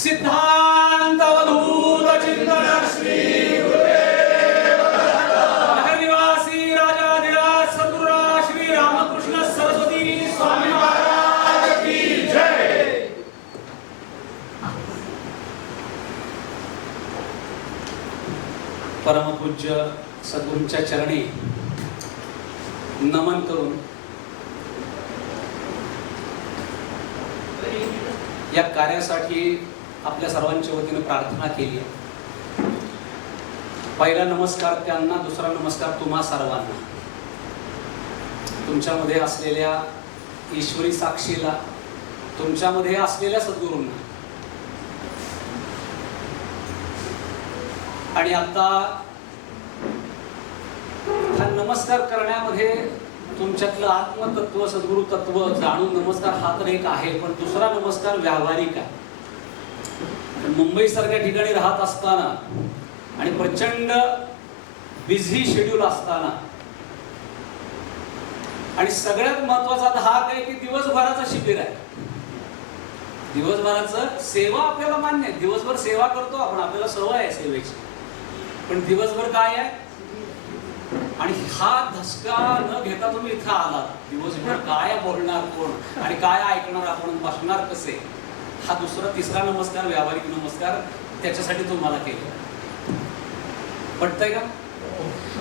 सिद्धांत अवधूत चिंतन श्री गुरुदेव नगरनिवासी राजाधिराज सद्गुरू श्री रामकृष्ण सरस्वती स्वामी महाराज की जय। परमपूज्य सद्गुरूंच्या चरणी नमन करून या कार्यासाठी आपल्या सर्वांच्या वतीने प्रार्थना केली आहे। पहिला नमस्कार त्यांना, दुसरा नमस्कार तुम्हा सर्वांना, तुमच्यामध्ये असलेल्या ईश्वरी साक्षीला, तुमच्यामध्ये असलेल्या सद्गुरूंना। आणि आता हा नमस्कार करण्यामध्ये तुमच्यातलं आत्मतत्व, सद्गुरु तत्व जाणून नमस्कार हा तर एक आहे, पण दुसरा नमस्कार व्यावहारिक आहे। मुंबई सारख्या ठिकाणी राहत असताना आणि प्रचंड बिझी शेड्यूल असताना आणि सगळ्यात महत्वाचा हा काय की दिवसभराचं शिबिर आहे। दिवसभराचं सेवा आपल्याला मान्य आहे, दिवसभर सेवा करतो आपण, आपल्याला सवय आहे सेवेची, पण दिवसभर काय आहे आणि हा धसका न घेता तुम्ही इथं आलात। दिवसभर काय बोलणार कोण आणि काय ऐकणार आपण, बसणार कसे, हा दुसरा तिसरा नमस्कार व्यावहारिक नमस्कार त्याच्यासाठी तुम्हाला केलं। पटतंय का?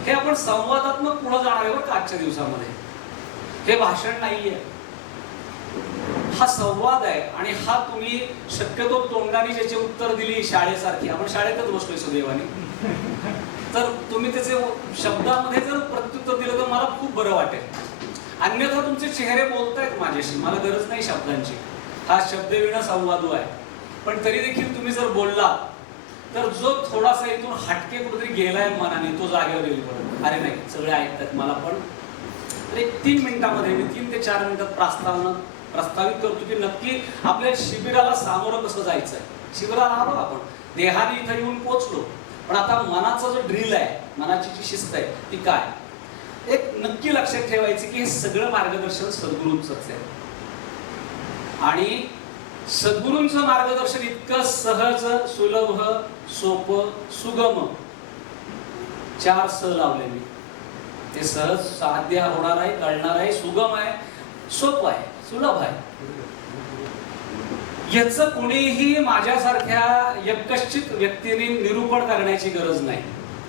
हे आपण संवादात्मक पुढे जाणार आहे बरं आजच्या दिवसामध्ये। हे भाषण नाहीये, हा संवाद आहे। आणि हा तुम्ही शक्यतो तोंडाने ज्याचे उत्तर दिली शाळेसारखी, आपण शाळेतच बसलोय सुदैवाने, तर तुम्ही त्याचे शब्दामध्ये जर प्रत्युत्तर दिलं तर मला खूप बरं वाटेल। अन्यथा तुमचे चेहरे बोलतायत माझ्याशी, मला गरज नाही शब्दांची, हा शब्दविना संवाद आहे। पण तरी देखील तुम्ही जर बोलला तर जो थोडासा इथून हटके कुठेतरी गेलाय मनाने, तो जागेवर येईल परत, अरे नाही सगळे ऐकतात मला। पण एक 3 मिनिटामध्ये मी 3 ते 4 मिनिटात प्रस्तावित करतो की नक्की आपल्या शिबिराला सामोरं कसं जायचंय। शिबिराला आलो आपण, देहाने इथं येऊन पोहोचलो, पण आता मनाचा जो ड्रिल आहे, मनाची जी शिस्त आहे ती काय, एक नक्की लक्षात ठेवायची की हे सगळं मार्गदर्शन सद्गुरूंचंच आहे। आणि सद्गुरूंचं मार्गदर्शन इतकं सहज, सुलभ, सोपं, सुगम, 4 स लावले मी, ते सहज साध्य होणार आहे, कळणार आहे, सुगम आहे, सोपं आहे, सुलभ आहे। याचं कुणीही माझ्यासारख्या यक्कश्चित व्यक्तीने निरूपण करण्याची गरज नाही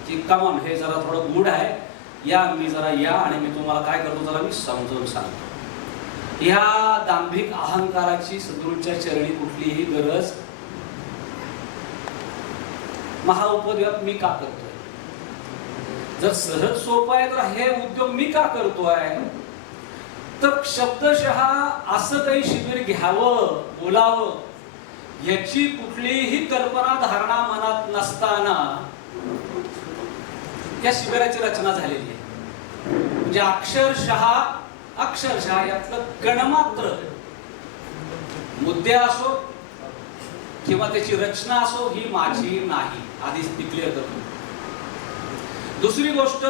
की कमॉन हे जरा थोडं गूढ आहे, या मी जरा या आणि मी तुम्हाला काय करतो जरा मी समजावून सांगतो। ह्या दांभिक अहंकाराची सद्गुरूंच्या चरणी कुठलीही गरज, महाउपद्व्याप मी का करतोय, जर सहज सोपं आहे तर हे उद्योग मी का करतोय, तर शब्दशः असं काही शिबिर घ्यावं, बोलावं याची कुठलीही कल्पना, धारणा मनात नसताना या शिबिराची रचना झालेली आहे। म्हणजे अक्षरशः यातलं कणमात्र मुद्दे असो किंवा त्याची रचना असो ही माझी नाही, आधीच क्लिअर करतो। दुसरी गोष्ट,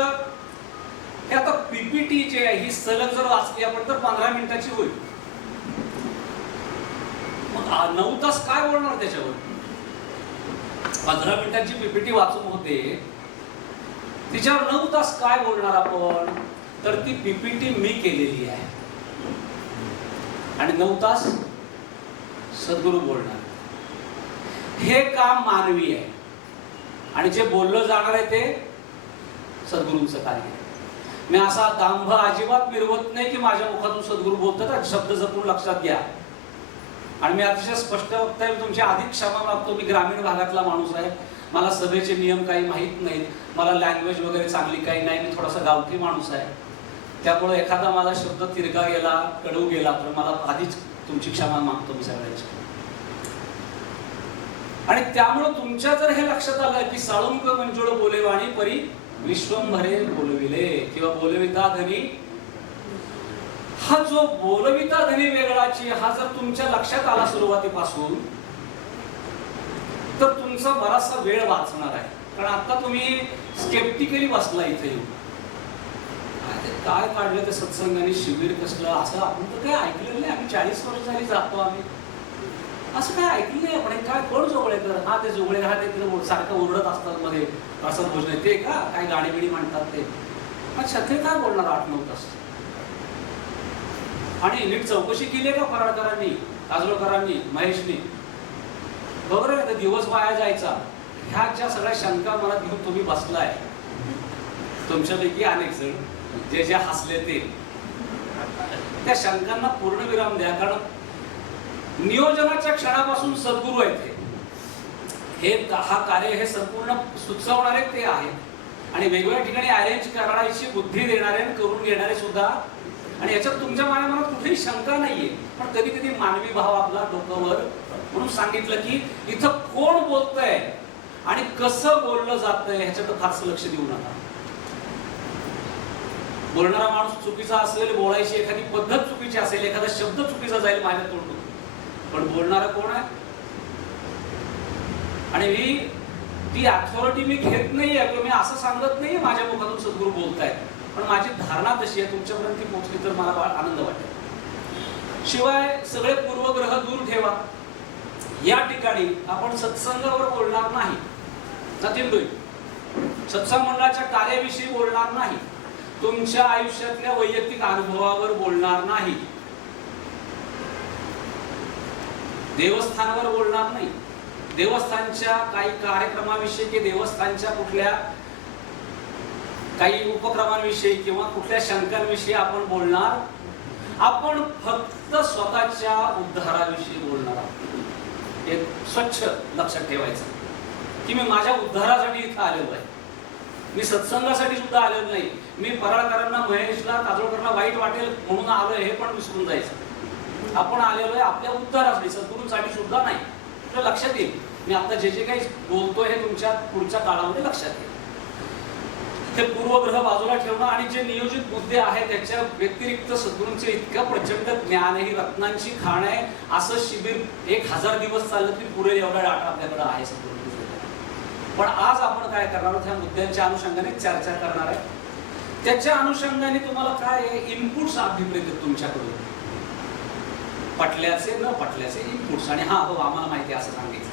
हे आता पीपीटी जे आहे ही सलग जर वाचली आपण तर 15 मिनिटाची होईल, मग 9 तास काय बोलणार त्याच्यावर? 15 मिनिटाची पीपीटी वाचून होते, तिच्यावर 9 तास काय बोलणार आपण? तर ती पीपीटी मी केलेली आहे आणि 9 तास सद्गुरू बोलणार। हे काम मानवी आहे आणि जे बोललं जाणार आहे ते सद्गुरूंचं कार्य आहे। मी असा दांभ अजिबात मिरवत नाही की माझ्या मुखातून सद्गुरू बोलतात, शब्द जपून लक्षात घ्या। आणि मी अतिशय स्पष्ट वक्तव्य, तुमची अधिक क्षमा मागतो, मी ग्रामीण भागातला माणूस आहे, मला सभेचे नियम काही माहीत नाहीत, मला लँग्वेज वगैरे चांगली काही नाही, मी थोडासा गावठी माणूस आहे, त्यामुळे एखादा माझा शब्द तिरका गेला, कडू गेला तर मला आधीच तुमची क्षमा मागतो मी सगळ्यांची। आणि त्यामुळे तुमच्या जर हे लक्षात आलं की साळुंक मंजुळ बोलेवाणी परी विश्वंभरे बोलविले किंवा बोलविता धनी, हा जो बोलविता धनी वेगळाची हा जर तुमच्या लक्षात आला सुरुवातीपासून तर तुमचा बराचसा वेळ वाचणार आहे। कारण आता तुम्ही स्केप्टिकली बसला इथे येऊन, काय काढलं ते सत्संगाने, शिबिर कसलं, असं आपण तर काय ऐकलेलं नाही, आम्ही 40 वर्ष झाली जातो, आम्ही असं काय ऐकलं नाही आपण, काय कोण जोगळेकर, हा ते जोगळेकर, हा ते सारखं ओरडत असतात मध्ये असं भोजन, ते का काय गाणी बिणी म्हणतात ते, अच्छा ते काय बोलणार 8-9 तास. आणि नीट चौकशी केली का फराळकरांनी, काजोळकरांनी, महेशनी, बरोबर आहे, दिवस वाया जायचा. ह्या ज्या सगळ्या शंका मला घेऊन तुम्ही बसलाय, तुमच्यापैकी अनेक जण जे जे हसले ते, त्या शंकांना पूर्ण विराम द्या. कारण नियोजनाच्या क्षणापासून सद्गुरू आहेत हे हा कार्य हे संपूर्ण सुचवणारे ते आहेत आणि वेगवेगळ्या ठिकाणी अरेंज करण्याची बुद्धी देणारे आणि करून घेणारे सुद्धा. आणि याच्यात तुमच्या मनात कुठेही शंका नाहीये, पण कधी कधी मानवी भाव आपला डोक्यावर, म्हणून सांगितलं की इथं कोण बोलतंय आणि कसं बोललं जातंय ह्याच्याकडे फारसं लक्ष देऊ नका. बोलणारा माणूस चुकीचा असेल, बोलायची एखादी पद्धत चुकीची असेल, एखादा शब्द चुकीचा जाईल माझ्या तोंडून, पण बोलणारा कोण आहे. आणि ती अथॉरिटी मी घेत नाहीये किंवा मी असं सांगत नाहीये माझ्या मुखातून सद्गुरू बोलतायत, पण माझी धारणा तशी आहे, तुमच्यापर्यंत ती पोहोचली तर मला आनंद वाटेल. शिवाय सगळे पूर्वग्रह दूर ठेवा. या ठिकाणी आपण सत्संगावर बोलणार नाही, नथिंग डुईंग. सत्संग मंडळाच्या कार्याविषयी बोलणार नाही, तुमच्या आयुष्यातल्या वैयक्तिक अनुभवावर बोलणार नाही, देवस्थानावर बोलणार नाही, देवस्थानच्या काही कार्यक्रमाविषयी की देवस्थानच्या कुठल्या काही उपक्रमांविषयी किंवा कुठल्या शंकांविषयी आपण बोलणार. आपण फक्त स्वतःच्या उद्धाराविषयी बोलणार आहोत. एक स्वच्छ लक्षात ठेवायचं की मी माझ्या उद्धारासाठी इथं आलेलो आहे, मी सत्संगासाठी सुद्धा आलेलो नाही. मी फराळकरांना, महेशला, काजोळकरांना वाईट वाटेल म्हणून आलोय हे पण विसरून जायचं. आपण आलेलो आहे आपल्या उद्धारासाठी, सद्गुरूंसाठी सुद्धा नाही. तर लक्षात येईल, मी आता जे जे काही बोलतोय हे तुमच्या पुढच्या काळामध्ये लक्षात येईल. ते पूर्वग्रह बाजूला ठेवणं आणि जे नियोजित मुद्दे आहेत त्याच्या व्यतिरिक्त सद्गुरूंचे इतकं प्रचंड ज्ञान आहे, रत्नांची खाण आहे. असं शिबिर 1000 दिवस चाललं तरी पुरे एवढा डाटा आपल्याकडे आहे सद्गुरूंचा. पण आज आपण काय करणार आहोत, ह्या मुद्द्यांच्या अनुषंगाने चर्चा करणार आहे. त्याच्या अनुषंगाने तुम्हाला काय इनपुट्स अभिप्रेत तुमच्याकडून, पटल्याचे न पटल्याचे इनपुट्स, आणि हा हो आम्हाला माहिती आहे असं सांगितलं.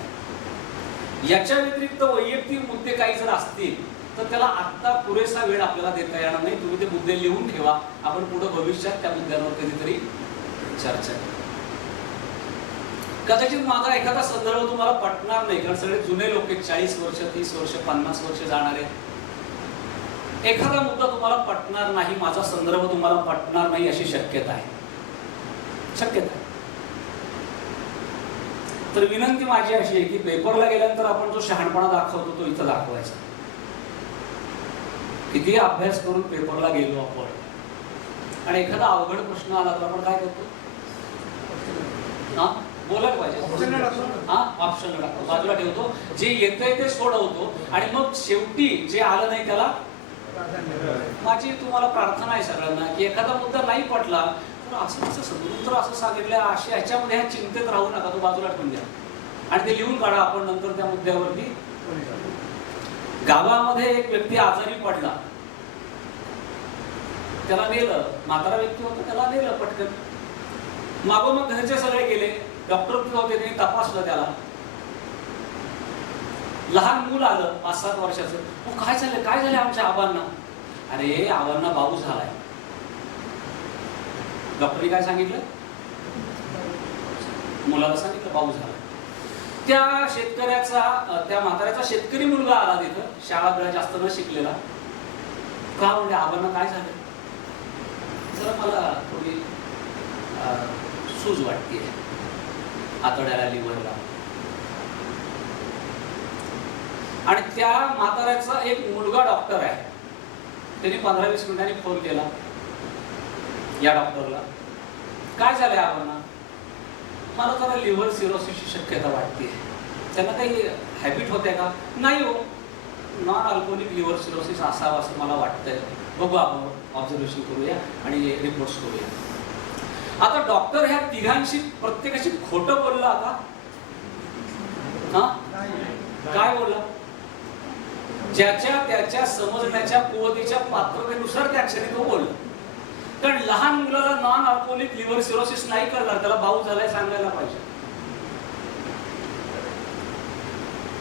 याच्या व्यतिरिक्त वैयक्तिक मुद्दे काही जर असतील तर त्याला आत्ता पुरेसा वेळ आपल्याला देता येणार नाही. तुम्ही ते मुद्दे लिहून ठेवा, आपण पुढे भविष्यात त्या मुद्द्यांवर कधीतरी चर्चा करू. कदाचित माझा एखादा संदर्भ तुम्हाला पटणार नाही, कारण सगळे जुने लोक आहेत, 40 वर्ष, 30 वर्ष, 50 वर्ष जाणारे. एखादा मुद्दा तुम्हाला पटणार नाही, माझा संदर्भ तुम्हाला पटणार नाही अशी शक्यता आहे, शक्यता आहे. तर विनंती माझी अशी आहे की पेपरला गेल्यानंतर आपण जो शहाणपणा दाखवतो तो इथं दाखवायचा. किती अभ्यास करून पेपरला गेलो आपण आणि एखादा अवघड प्रश्न आला तर आपण काय करतो, हा बोलायला पाहिजे, हा ऑप्शन टाकतो, बाजूला ठेवतो, जे येतंय ते सोडवतो आणि मग शेवटी जे आलं नाही त्याला. माझी तुम्हाला प्रार्थना आहे सगळ्यांना की एखादा मुद्दा नाही पटला तर असं कसं सद्गुरू तर असं सांगितलं अशी ह्याच्यामध्ये ह्या चिंतेत राहू नका, तो बाजूला ठेवून द्या आणि ते लिहून काढा. आपण नंतर त्या मुद्द्यावरती. गावामध्ये एक व्यक्ती आजारी पडला, त्याला नेलं, म्हातारा व्यक्ती होता, त्याला नेलं पटकन. मागोमाग घरचे सगळे गेले, डॉक्टर होते, त्यांनी तपासलं त्याला. लहान मूल आलं 5-7 वर्षाचं. काय झालं, काय झालं आमच्या आबांना? अरे आबांना बाबू झालाय. डॉक्टरने काय सांगितलं, मुलाला सांगितलं बाबू झाला. त्या शेतकऱ्याचा, त्या म्हाताऱ्याचा शेतकरी मुलगा आला तिथं, शाळा जास्त न शिकलेला. का म्हणजे आबांना काय झालं, जरा मला थोडी सूज वाटते आतड्याला, लिव्हरला. आणि त्या म्हाताऱ्याचा एक मुलगा डॉक्टर आहे, त्यांनी 15-20 मिनिटांनी फोन केला या डॉक्टरला. काय झालंय आबांना? मला जरा लिव्हर सिरोसिसची शक्यता वाटते. त्यांना काही हॅबिट होते का? नाही हो, नॉन अल्कोहोलिक लिव्हर सिरोसिस असावं असं मला वाटतंय. बघू आपण ऑब्झर्वेशन करूया आणि रिपोर्ट्स करूया. आता डॉक्टर ह्या तिघांशी प्रत्येकाशी खोटं बोलला का? हा काय बोलला? ज्याच्या त्याच्या समजण्याच्या कुवतीच्या पात्रतेनुसार त्या क्षणी तो बोलला. कारण लहान मुलाला नॉन अल्कोहोलिक लिव्हर सिरोसिस नाही करणार, त्याला भाऊ झालाय सांगायला पाहिजे.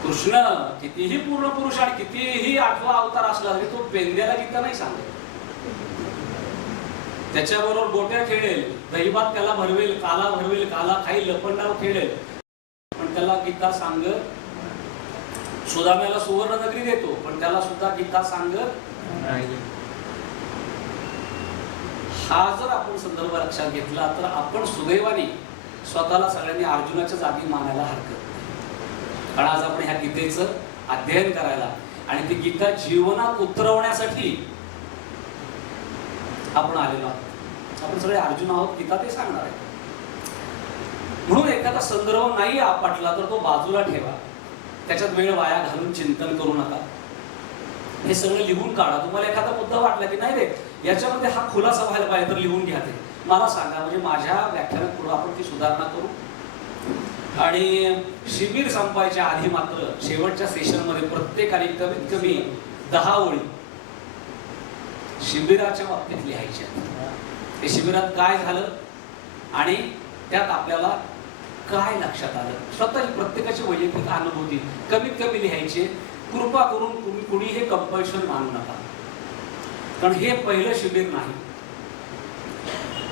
कृष्ण कितीही पूर्ण पुरुष आणि कितीही 8वा अवतार असला तरी तो पेंद्याला गीता नाही सांगत. त्याच्याबरोबर गोट्या खेळेल, दहीभात त्याला भरवेल, काला खाईल, लपंडाव खेळेल, पण त्याला गीता सांगत. सुदाम्याला सुवर्ण नगरी देतो, पण त्याला सुद्धा गीता सांगत नाही. हा जर आपण संदर्भ लक्षात घेतला तर आपण सुदैवाने स्वतःला सगळ्यांनी अर्जुनाच्या जागी मानायला हरकत नाही. कारण आज आपण ह्या गीतेचं अध्ययन करायला आणि ती गीता जीवनात उतरवण्यासाठी आपण आलेलो आहोत. आपण सगळे अर्जुन आहोत, गीता ते सांगणार आहे. म्हणून एखादा संदर्भ नाही आपटला तर तो बाजूला ठेवा, त्याच्यात वेळ वाया घालून चिंतन करू नका. हे सगळं लिहून काढा. तुम्हाला एखादा मुद्दा वाटला की नाही रे याच्यामध्ये हा खुलासा व्हायला पाहिजे तर लिहून घ्या, ते मला सांगा, म्हणजे माझ्या व्याख्यानात पुढे आपण ती सुधारणा करू. आणि शिबिर संपायच्या आधी मात्र शेवटच्या सेशनमध्ये प्रत्येकाने कमीत कमी 10 ओळी शिबिराच्या बाबतीत लिहायच्या. ते शिबिरात काय झालं आणि त्यात आपल्याला काय लक्षात आलं, स्वतःची प्रत्येकाची वैयक्तिक अनुभूती कमीत कमी लिहायची. कृपा करून तुम्ही कुणी हे कंपल्शन मानू नका, कारण हे पहिलं शिबिर नाही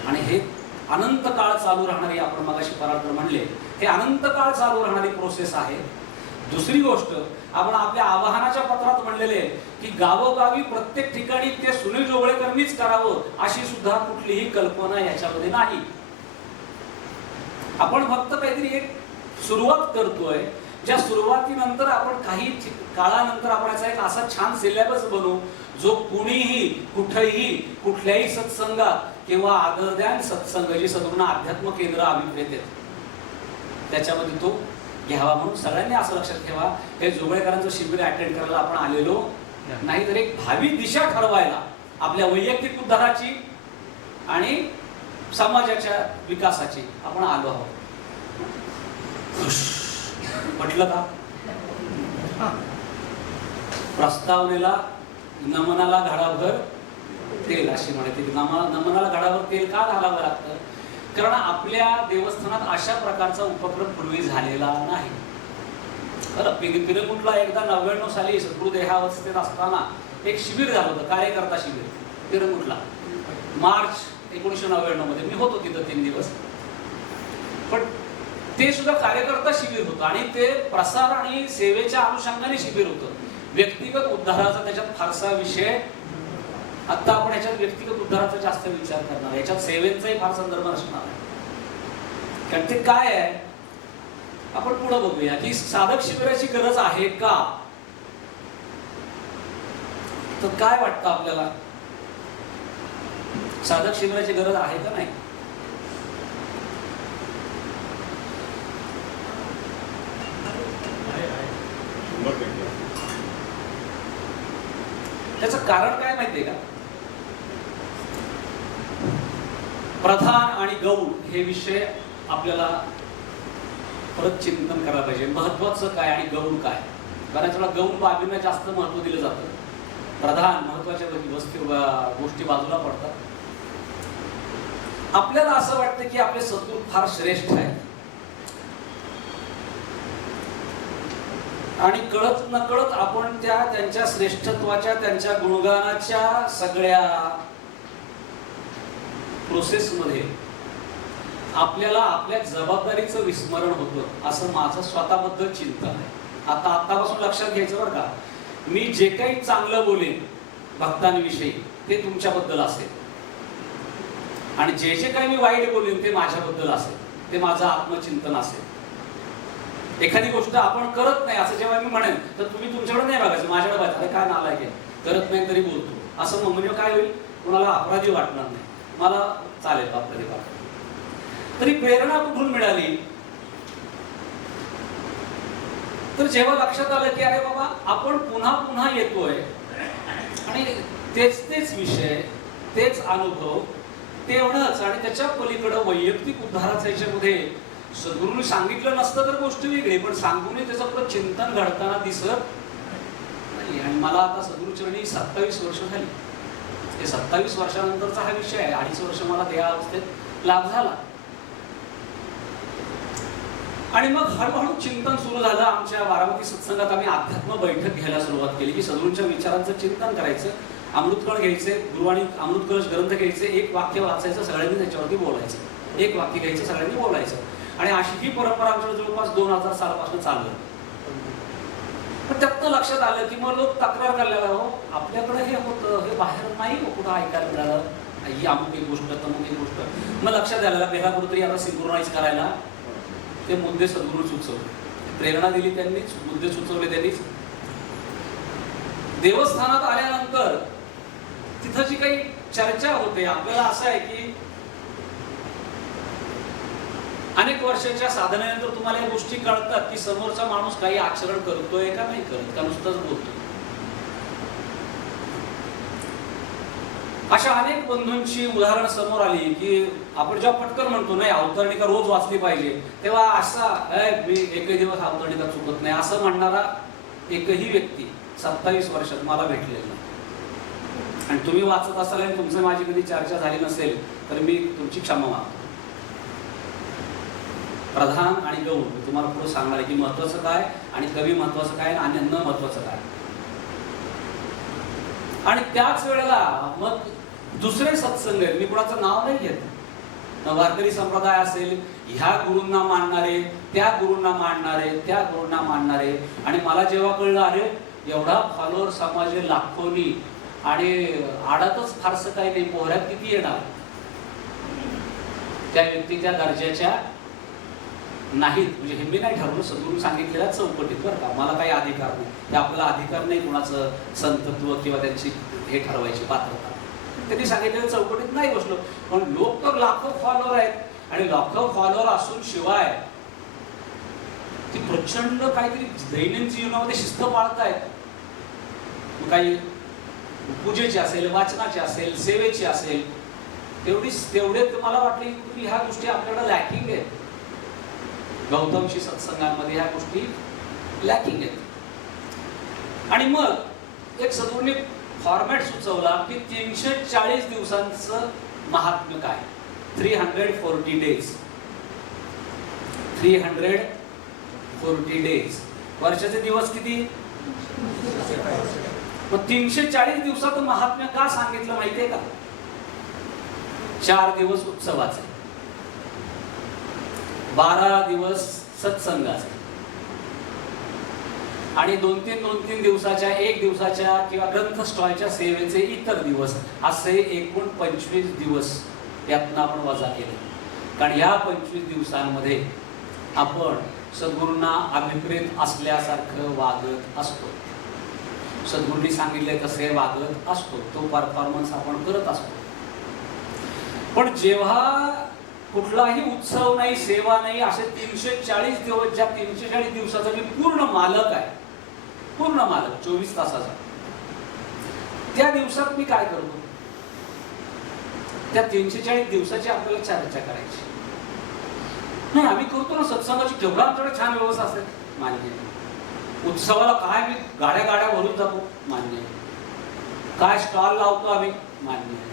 आणि हे अनंत काळ चालू राहणारी, आपण मगाशी पराडकर म्हणले, हे अनंत काळ चालू राहणारी प्रोसेस आहे. दुसरी गोष्ट, आपण आपल्या आवाहनाच्या पत्रात म्हणलेले की गावोगावी प्रत्येक ठिकाणी ते सुनील जोगळेकरांनीच करावं अशी सुद्धा कुठलीही कल्पना याच्यामध्ये नाही. आपण फक्त काहीतरी एक सुरुवात करतोय, ज्या सुरुवातीनंतर आपण काही काळानंतर आपण याचा एक असा छान सिलेबस बनवू जो कुणीही कुठेही कुठल्याही सत्संगात किंवा आदरद्यान सत्संग जी सद्गुण अध्यात्म केंद्र अभिप्रेत त्याच्यामध्ये तो घ्यावा. म्हणून सगळ्यांनी असं लक्षात ठेवा, हे जोगळेकरांचं शिबिर अटेंड करायला आपण आलेलो नाही, तर एक भावी दिशा ठरवायला आपल्या वैयक्तिक उद्धाराची आणि समाजाच्या विकासाची आपण आलो आहोत. म्हटलं का प्रस्तावनेला नमनाला घडाभर तेल अशी म्हणते. नमनाला घडाभर तेल का घालावं लागतं? कारण आपल्या देवस्थानात अशा प्रकारचा उपक्रम पूर्वी झालेला नाही. पिरकुटला एकदा 99 साली सद्गुरू देहावस्थेत असताना एक शिबिर झालं होतं, कार्यकर्ता शिबिर पिरकुटला, मार्च 1999 मध्ये. मी होतो तिथं 3 दिवस. पण ते सुद्धा कार्यकर्ता शिबिर होतं आणि ते प्रसार आणि सेवेच्या अनुषंगाने शिबिर होतं. व्यक्तिगत उद्धाराचा त्याच्यात फारसा विषय, आता आपण याच्यात व्यक्तिगत उद्धाराचा जास्त विचार करणार, याच्यात सेवेचाही फार संदर्भ असणार आहे. कारण ते काय आहे आपण पुढे बघूया की साधक शिबिराची गरज आहे का, तर काय वाटतं आपल्याला, साधक शिबिराची गरज आहे का नाही? त्याचं कारण काय माहितीये का? प्रधान आणि गौण हे विषय आपल्याला परत चिंतन करायला पाहिजे. महत्वाचं काय आणि गौण काय? बऱ्याच वेळा गौण बाबींना जास्त महत्व दिलं जातं, प्रधान महत्वाच्या गोष्टी बाजूला पडतात. आपल्याला असं वाटतं की आपले सद्गुरू फार श्रेष्ठ आहेत आणि कळत नकळत आपण त्यांच्या श्रेष्ठत्वाच्या, त्यांच्या गुणगानाच्या सगळ्या प्रोसेस मध्ये आपल्याला आपल्या जबाबदारीचं विस्मरण होतं, असं माझं स्वतःबद्दल चिंतन आहे. आतापासून लक्षात घ्यायचं बरं का, मी जे काही चांगलं बोलेन भक्तांविषयी ते तुमच्याबद्दल असेल आणि जे काही मी वाईट बोलेन ते माझ्याबद्दल असेल, ते माझं आत्मचिंतन असेल. एखादी गोष्ट आपण करत नाही असं जेव्हा मी म्हणेन तर तुम्ही तुमच्याकडे नाही बघायचं, माझ्याकडे बघायचं, काय नालायक आहे, करत नाही तरी बोलतो असं म्हणजे काय होईल, कोणाला अपराधी वाटणार नाही, मला चालेल अपराधी वाटत. तरी प्रेरणा कुठून मिळाली? तर जेव्हा लक्षात आलं की अरे बाबा आपण पुन्हा पुन्हा येतोय आणि तेच विषय, तेच अनुभव, तेवढंच, आणि त्याच्या पलीकडे वैयक्तिक उद्धाराच्या याच्यामध्ये सद्गुरूंनी सांगितलं नसतं तर गोष्ट वेगळी, पण सांगूनही त्याचं पुढे चिंतन घडताना दिसत नाही. आणि मला आता सद्गुरूचरणी 27 वर्ष झाली. ते 27 वर्षानंतरचा हा विषय आहे. 2.5 वर्ष मला त्या अवस्थेत लाभ झाला आणि मग हळूहळू चिंतन सुरू झालं. आमच्या बारामती सत्संगात आम्ही अध्यात्म बैठक घ्यायला सुरुवात केली की सद्गुरूंच्या विचारांचं चिंतन करायचं, अमृतकळ घ्यायचे, गुरुवाणी अमृतकळश ग्रंथ घ्यायचे, एक वाक्य वाचायचं, सगळ्यांनी त्याच्यावरती बोलायचं, एक वाक्य घ्यायचं, सगळ्यांनी बोलायचं. आणि अशी ही परंपरा आमच्याकडे जवळपास 2000 सालापासून चालू आहे. पण त्यातनं लक्षात आलं की मग लोक तक्रार करायला, हो आपल्याकडे हे होतं, हे बाहेर नाही हो कुठं ऐकायला मिळालं, ही अमुक एक गोष्ट, तमुक एक गोष्ट. मग लक्षात आलं बेला कुठेतरी आता सिंक्रोनाइज करायला ते मुद्दे सद्गुरू सुचवले, प्रेरणा दिली त्यांनीच, मुद्दे सुचवले त्यांनीच. देवस्थानात आल्यानंतर तिथं जी काही चर्चा होते, आपल्याला असं आहे की अनेक वर्षाच्या साधनेनंतर तुम्हाला या गोष्टी कळतात की समोरचा माणूस काही आचरण करतोय का नाही करत, का नुसतंच बोलतोय. अशा अनेक बंधूंची उदाहरणं समोर आली की आपण जेव्हा पटकन म्हणतो नाही अवतरणिका रोज वाचली पाहिजे, तेव्हा असा मी एकही दिवस अवतरणिका चुकत नाही असं म्हणणारा एकही व्यक्ती 27 वर्षात मला भेटलेला नाही. आणि तुम्ही वाचत असाल आणि तुमचं माझी कधी चर्चा झाली नसेल तर मी तुमची क्षमा मागतो. प्रधान आणि गौण तुम्हाला पुढे सांगणार आहे की महत्वाचं काय आणि कवी महत्वाचं काय आणि न महत्वाचं काय. आणि त्याच वेळेला मग दुसरे सत्संग आहेत, मी कुणाचं नाव नाही घेत, वारकरी संप्रदाय असेल, ह्या गुरूंना मानणारे, त्या गुरूंना मानणारे, त्या गुरूंना मानणारे. आणि मला जेव्हा कळलं अरे एवढा फॉलोअर समाज लाखोनी आणि आडातच फारसं काही नाही, पोहऱ्यात किती येणार, त्या व्यक्तीच्या दर्जाच्या नाहीत. म्हणजे हे मी नाही ठरवलं, सद्गुरू सांगितलेल्या चौकटीत बरं का, मला काही अधिकार नाही, हे आपला अधिकार नाही कुणाचं संतत्व किंवा त्यांची हे ठरवायची पात्रता. त्यांनी सांगितलेल्या चौकटीत नाही बसलो. पण लोक तर लाखो फॉलोअर आहेत आणि लाखो फॉलोअर असून शिवाय ती प्रचंड काहीतरी दैनंदिन जीवनामध्ये शिस्त पाळतायत. काही पूजेची असेल, वाचनाची असेल, सेवेची असेल, तेवढे मला वाटलं की ह्या गोष्टी आपल्याकडे लॅकिंग आहेत. गौतमशी सत्संगांमध्ये ह्या गोष्टी लॅकिंग आहेत. आणि मग एक सद्गुरूंनी फॉर्मॅट सुचवला की 340 दिवसांचं महात्म्य काय, 340 डेज. 340 डेज वर्षाचे दिवस किती, मग 340 दिवसाचं महात्म्य का सांगितलं माहितीये का. 4 दिवस उत्सवाचे, 12 दिवस सत्संगाचे आणि 2-3 दिवसाच्या, 1 दिवसाच्या किंवा ग्रंथ स्टॉलच्या सेवेचे इतर दिवस, असे एकूण 25 दिवस यातनं आपण वजा केले. कारण या 25 दिवसांमध्ये आपण सद्गुरूंना अभिप्रेत असल्यासारखं वागत असतो, सद्गुरूंनी सांगितले तसे वागत असतो, तो परफॉर्मन्स आपण करत असतो. पण जेव्हा कुठलाही उत्सव नाही, सेवा नाही, असे 340 दिवस, ज्या 340 दिवसाचा मी पूर्ण मालक आहे, पूर्ण मालक 24 तासाचा, त्या दिवसात मी काय करतो, त्या 340 दिवसाची आपल्याला चर्चा करायची नाही. आम्ही करतो ना सत्संगाची, जेवढा आमच्याकडे छान व्यवस्था असेल मान्य आहे. उत्सवाला काय मी गाड्या भरून जातो मान्य आहे, काय स्टॉल लावतो आम्ही मान्य आहे.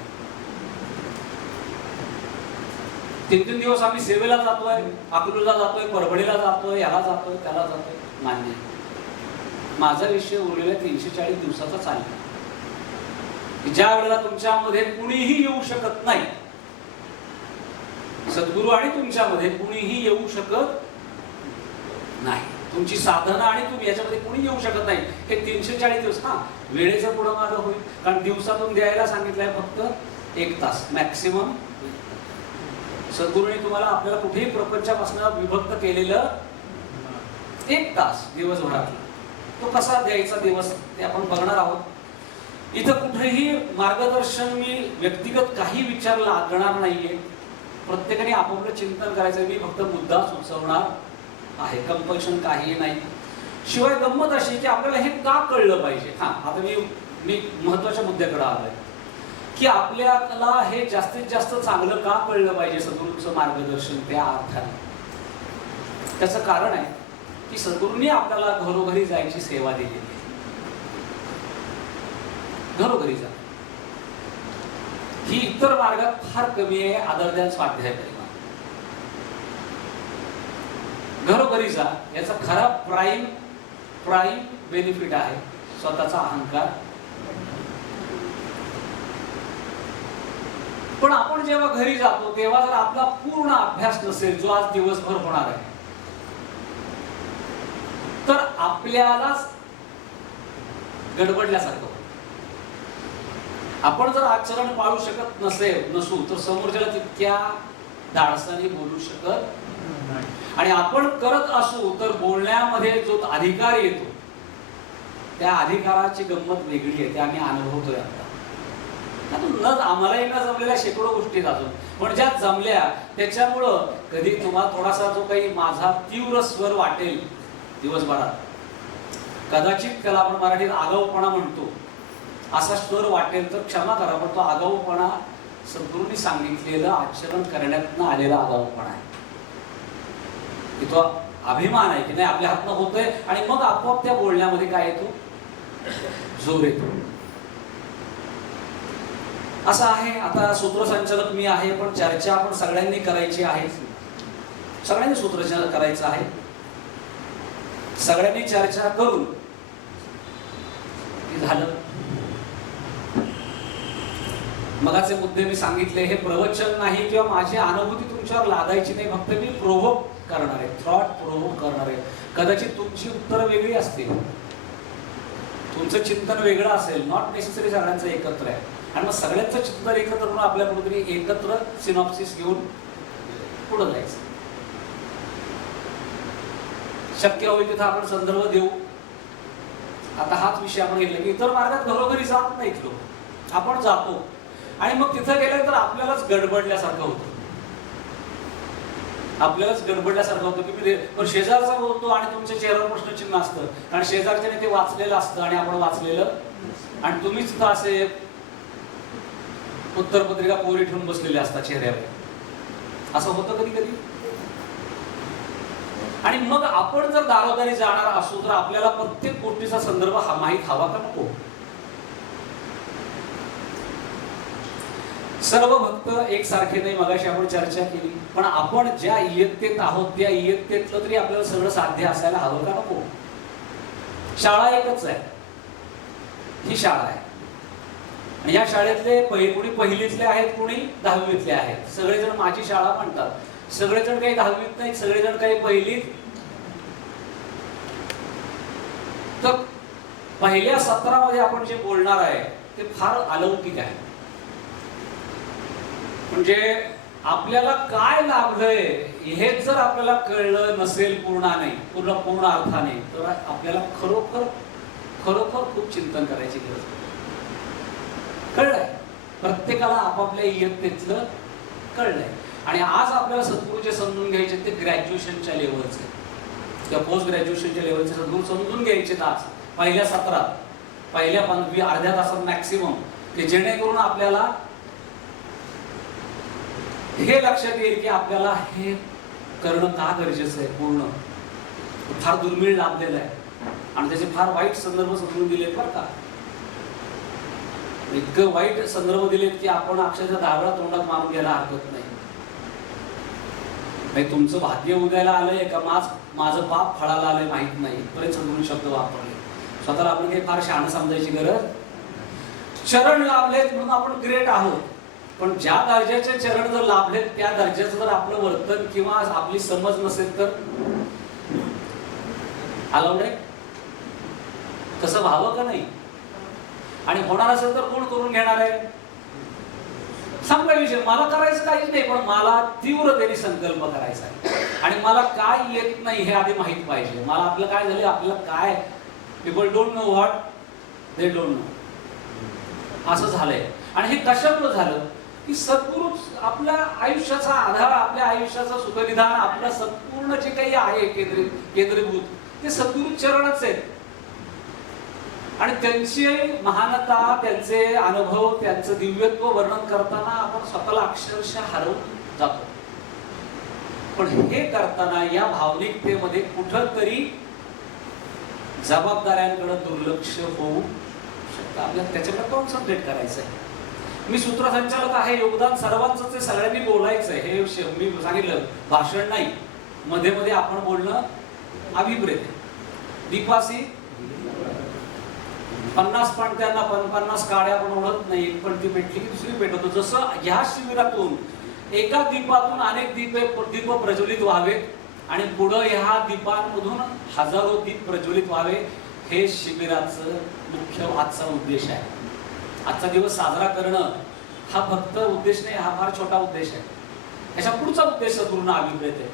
3 दिवस आम्ही सेवेला जातोय, अकलूजला जातोय, परभणीला जातोय, याला जातोय, त्याला जातोय मान्य आहे. माझा विषय उरलेला 340 दिवसाचा चालला. ज्या वेळेला तुमच्यामध्ये कुणीही येऊ शकत नाही, सद्गुरू आणि तुमच्यामध्ये कुणीही येऊ शकत नाही, तुमची साधना आणि तुम्ही याच्यामध्ये कुणी येऊ शकत नाही, हे 340 दिवस. हा वेळेचं पुढं मागं होईल, कारण दिवसातून द्यायला सांगितलंय फक्त 1 तास मॅक्सिमम. सद्गुरूंनी तुम्हाला आपल्याला कुठेही प्रपंचापासून विभक्त केलेलं 1 तास दिवसभरात, तो कसा द्यायचा दिवस ते आपण बघणार आहोत. इथं कुठेही मार्गदर्शन मी व्यक्तिगत काही विचार लागणार नाहीये, प्रत्येकाने आपापलं चिंतन करायचं. मी फक्त मुद्दा सुचवणार आहे, कंपल्शन काही नाही. शिवाय गंमत अशी की आपल्याला हे का कळलं पाहिजे. हा आता मी महत्वाच्या मुद्द्याकडे आलोय की आपल्याला हे जास्तीत जास्त चांगलं का कळलं पाहिजे सद्गुरूंचं मार्गदर्शन. त्या अर्थाने त्याचं कारण आहे की सद्गुरूंनी आपल्याला घरोघरी जायची सेवा दिलेली आहे. घरोघरी जा ही इतर मार्गात फार कमी आहे, अदर दॅन स्वाध्याय परिमा. घरोघरी जा, याचा खरा प्राईम बेनिफिट आहे स्वतःचा अहंकार. पण आपण जेव्हा घरी जातो तेव्हा जर आपला पूर्ण अभ्यास नसेल जो आज दिवसभर होणार आहे, तर आपल्यालाच गडबडल्यासारखं. आपण जर आचरण पाळू शकत नसू तर समोरच्याला तितक्या धाडसाने बोलू शकत नाही. आणि आपण करत असू तर बोलण्यामध्ये जो अधिकार येतो त्या अधिकाराची गंमत वेगळी आहे. ते आम्ही अनुभवतोय आता. आम्हालाही न जमलेल्या शेकडो गोष्टी अजून, पण ज्या जमल्या त्याच्यामुळं कधी तुम्हाला थोडासा जो काही माझा तीव्र स्वर वाटेल दिवसभरात, कदाचित त्याला आपण मराठीत आगाऊपणा म्हणतो, असा स्वर वाटेल तर क्षमा करा, पण तो आगाऊपणा सद्गुरूंनी सांगितलेलं आचरण करण्यातनं आलेला आगाऊपणा आहे. की तो अभिमान आहे की नाही आपल्या हातनं होतोय, आणि मग आपोआप त्या बोलण्यामध्ये काय येतो, जोर येतो. असं आहे. आता सूत्रसंचालक मी आहे, पण चर्चा आपण सगळ्यांनी करायची आहे. सगळ्यांनी सूत्रसंचालन करायचं आहे. सगळ्यांनी चर्चा करून झालं. मगाचे मुद्दे मी सांगितले. हे प्रवचन नाही किंवा माझी अनुभूती तुमच्यावर लादायची नाही, फक्त मी प्रोव्होक करणार आहे, थॉट प्रोव्होक करणार आहे. कदाचित तुमची उत्तरं वेगळी असतील, तुमचं चिंतन वेगळं असेल, नॉट नेसेसरी सगळ्यांचं एकत्र आहे. आणि मग सगळ्यांचं चिंतन एकत्र करून आपल्या कुठेतरी एकत्र सिनॉप्सिस घेऊन पुढे जायचं. शक्य होईल तिथं आपण संदर्भ देऊ. आता हाच विषय आपण घेतला की इतर मार्गात घरोघरी जात नाहीत लोक, आपण जातो आणि मग तिथं गेल्यानंतर आपल्यालाच गडबडल्यासारखं होतं. आपल्यालाच गडबडल्यासारखं होतं की पण शेजारचा बोलतो आणि तुमच्या चेहऱ्यावर प्रश्नचिन्ह असतं, कारण शेजारच्याने ते वाचलेलं असतं आणि आपण वाचलेलं, आणि तुम्हीच तिथं असे उत्तरपत्रिका पोरी ठेवून बसलेले असतात चेहऱ्यावर. असं होतं कधी कधी. आणि मग आपण जर दारोदारी जाणार असू तर आपल्याला प्रत्येक गोष्टीचा संदर्भ माहीत हवा का नको. सर्व भक्त एकसारखे नाही, मगाशी आपण चर्चा केली, पण आपण ज्या इयत्तेत आहोत त्या इयत्तेतलं तरी आपल्याला सगळं साध्य असायला हवं का नको. शाळा एकच आहे, ही शाळा आहे. आणि या शाळेतले कुणी पहिलीतले आहेत, कुणी दहावीतले आहेत. सगळेजण माझी शाळा म्हणतात. सगळेजण काही दहावीत नाहीत, सगळेजण काही पहिलीत. तर पहिल्या सत्रामध्ये आपण जे बोलणार आहे ते फार अलौकिक आहे. म्हणजे आपल्याला काय लाभलंय हेच जर आपल्याला कळलं नसेल पूर्ण अर्थाने, तर आपल्याला खरोखर खूप चिंतन करायची गरज आहे. कळलंय प्रत्येकाला आपापल्या इयत्तेतलं कळलंय. आणि आज आपल्याला सद्गुरूचे समजून घ्यायचे ते ग्रॅज्युएशनच्या लेवलचे किंवा पोस्ट ग्रॅज्युएशनच्या लेवलचे सद्गुरू समजून घ्यायचे आज पहिल्या सत्रात, पहिल्या अर्ध्या तासात मॅक्सिमम, की जेणेकरून आपल्याला हे लक्षात येईल की आपल्याला हे करणं का गरजेचं आहे. पूर्ण फार दुर्मिळ लाभलेलं आहे आणि त्याचे फार वाईट संदर्भ समजून दिलेत बरं का. इतकं वाईट संदर्भ दिलेत की आपण अक्षरशः दाबळा तोंडात मारून घ्यायला हरकत नाही. तुमचं भाग्य उद्याला आलंय का माझं पाप फळाला आलंय माहित नाही, इथपर्यंत सद्गुरू शब्द वापरले. स्वतःला आपण काही फार शहाणं समजायची गरज. चरण लाभलेत म्हणून आपण ग्रेट आहोत, पण ज्या दर्जाचे चरण जर लाभलेत त्या दर्जाचं जर आपलं वर्तन किंवा आपली समज नसेल तर अलाउड आहे. तसं व्हावं का नाही. आणि होणार असेल तर कोण करून घेणार आहे. सांगा विषय, मला करायचं काहीच नाही, पण मला तीव्रतेने संकल्प करायचा आहे आणि मला काय येत नाही हे आधी माहित पाहिजे. मला आपलं काय झालं, आपलं काय, people don't know what they don't know, असं झालंय. आणि हे कशामुळे झालं की सद्गुरू आपल्या आयुष्याचा आधार, आपल्या आयुष्याचं सुखनिधान, आपलं संपूर्ण जे काही आहे केंद्रीभूत ते सद्गुरू चरणच आहेत. आणि त्यांची महानता, त्यांचे अनुभव, त्यांचं दिव्यत्व वर्णन करताना आपण स्वतःला अक्षरशः हरवून जातो. पण हे करताना या भावनिकतेमध्ये कुठंतरी जबाबदाऱ्यांकडे दुर्लक्ष होऊ शकतं. आपल्याला त्याच्याकडे कॉन्सन्ट्रेट करायचं आहे. मी सूत्रसंचालक आहे, योगदान सर्वांचंच आहे, सगळ्यांनी बोलायचं आहे. हे मी सांगितलं भाषण नाही, मध्ये मध्ये आपण बोलणं अभिप्रेत आहे. दीपासी 50 पाणत्यांना 50 काड्या आपण ओढत नाही, एक पण ती पेटली की दुसरी पेटवतो. जसं ह्या शिबिरातून एका दीपातून अनेक दीप प्रज्वलित व्हावेत आणि पुढे ह्या दीपांमधून हजारो दीप प्रज्वलित व्हावे, हे शिबिराचं मुख्य आजचा उद्देश आहे. आजचा दिवस साजरा करणं हा फक्त उद्देश नाही, हा फार छोटा उद्देश आहे. याच्या पुढचा उद्देश पूर्ण अभिप्रेत आहे.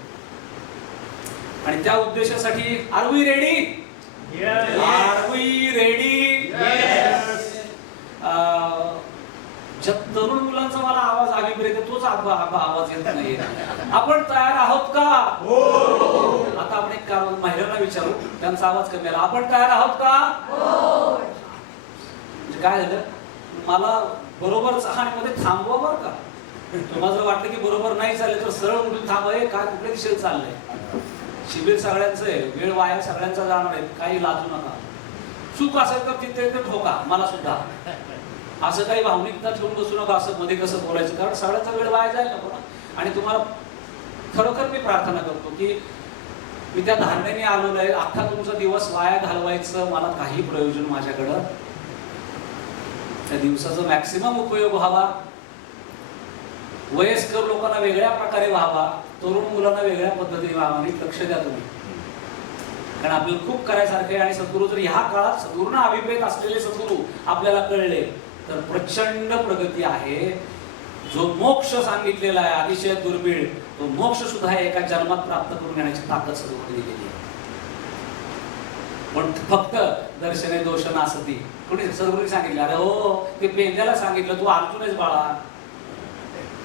आणि त्या उद्देशासाठी are we ready? Are we ready? तरुण मुलांचा मला आवाज अभिप्रेत आहे, तोच आवाज येत नाही. आपण तयार आहोत का? आता आपण एक महिलांना विचारू, त्यांचा आवाज कमी आला. आपण तयार आहोत का? म्हणजे काय झालं, मला बरोबर मध्ये थांबवा बरं का. तुम्हाला जर वाटलं की बरोबर नाही चालले तर सरळ उठून थांबा. हे काय कुठल्या दिशेला चाललंय? शिबिर सगळ्यांचं आहे, वेळ वाया सगळ्यांचा जाणार आहे, काही लाजू नका. चूक असेल तर तिथे ठोका, मला सुद्धा. असं काही भावनिकता ठेवून बसू नका, असं मध्ये कसं बोलायचं, कारण सगळ्यांचा वेळ वाया जाईल नको ना. आणि तुम्हाला खरोखर मी प्रार्थना करतो की मी त्या धारणेने आलेलो आहे, अख्खा तुमचा दिवस वाया घालवायचं मला काही प्रयोजन माझ्याकडं. त्या दिवसाचा मॅक्सिमम उपयोग व्हावा, वयस्कर लोकांना वेगळ्या प्रकारे व्हावा, तरुण मुलांना वेगळ्या पद्धतीने व्हावा. लक्ष द्या तुम्ही, कारण आपल्याला खूप करायसारखे आहे. आणि सद्गुरू जर ह्या काळात सद्गुरूंना अभिप्रेत असलेले सद्गुरू आपल्याला कळले तर प्रचंड प्रगती आहे. जो मोक्ष सांगितलेला आहे अतिशय दुर्मिळ, तो मोक्ष सुद्धा एका जन्मात प्राप्त करून घेण्याची ताकद सद्गुरूंनी दिलेली आहे. पण फक्त दर्शने दोष नासती, कोणी सद्गुरूंनी सांगितलं, अरे हो ते पेंद्याला सांगितलं, तू अर्जुनच बाळा.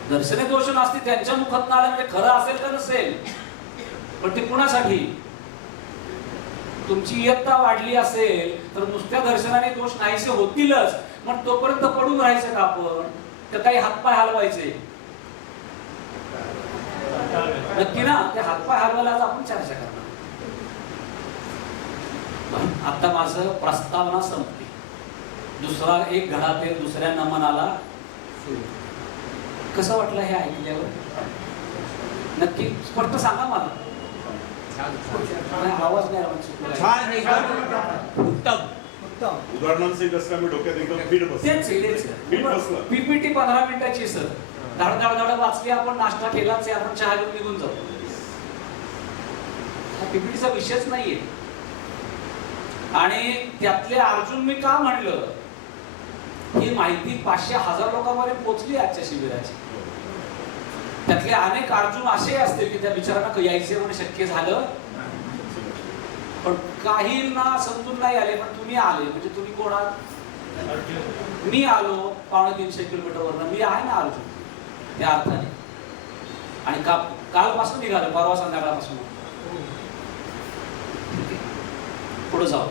दर्शने दोष नसती त्यांच्या मुखात आलं म्हणजे खरं असेल का नसेल, पण ते कुणासाठी? तुमची इयत्ता वाढली असेल तर नुसत्या दर्शनाने दोष नाहीसे होतीलच, मग तोपर्यंत पडून राहायचं का आपण? तर काही हातपाय हलवायचे नक्की ना, ते हातपाय हलवायला आज आपण चर्चा करणार. आता माझं प्रस्तावना संपली. दुसरा एक घडाते दुसऱ्या नमनाला. कसं वाटलं हे ऐकल्यावर? नक्की स्पष्ट सांगा मला. आवाज नाही उदाहरणांचे कसं मी डोक्यात एकदम फिट बसलो. पीपीटी 15 मिनिटाची सर, धाड धाड धाड वाचली आपण, नाश्ता केलाच, आपण चहा घेऊन निघून जाऊ. हा पीपीटीचा विषयच नाहीये. आणि त्यातले अर्जुन मी का म्हणलं, ही माहिती 500,000 लोकांमध्ये पोहोचली आजच्या शिबिराची. त्यातले अनेक अर्जुन असे असतील की त्या विचारांना यायचे म्हणून शक्य झालं, पण काहींना समजून नाही आले. पण तुम्ही आले म्हणजे तुम्ही कोण आहात? मी आलो 250 किलोमीटरवरनं, मी आहे ना अर्जुन त्या अर्थाने. आणि कालपासून निघालो, परवा संध्याकाळपासून. पुढे जाऊ.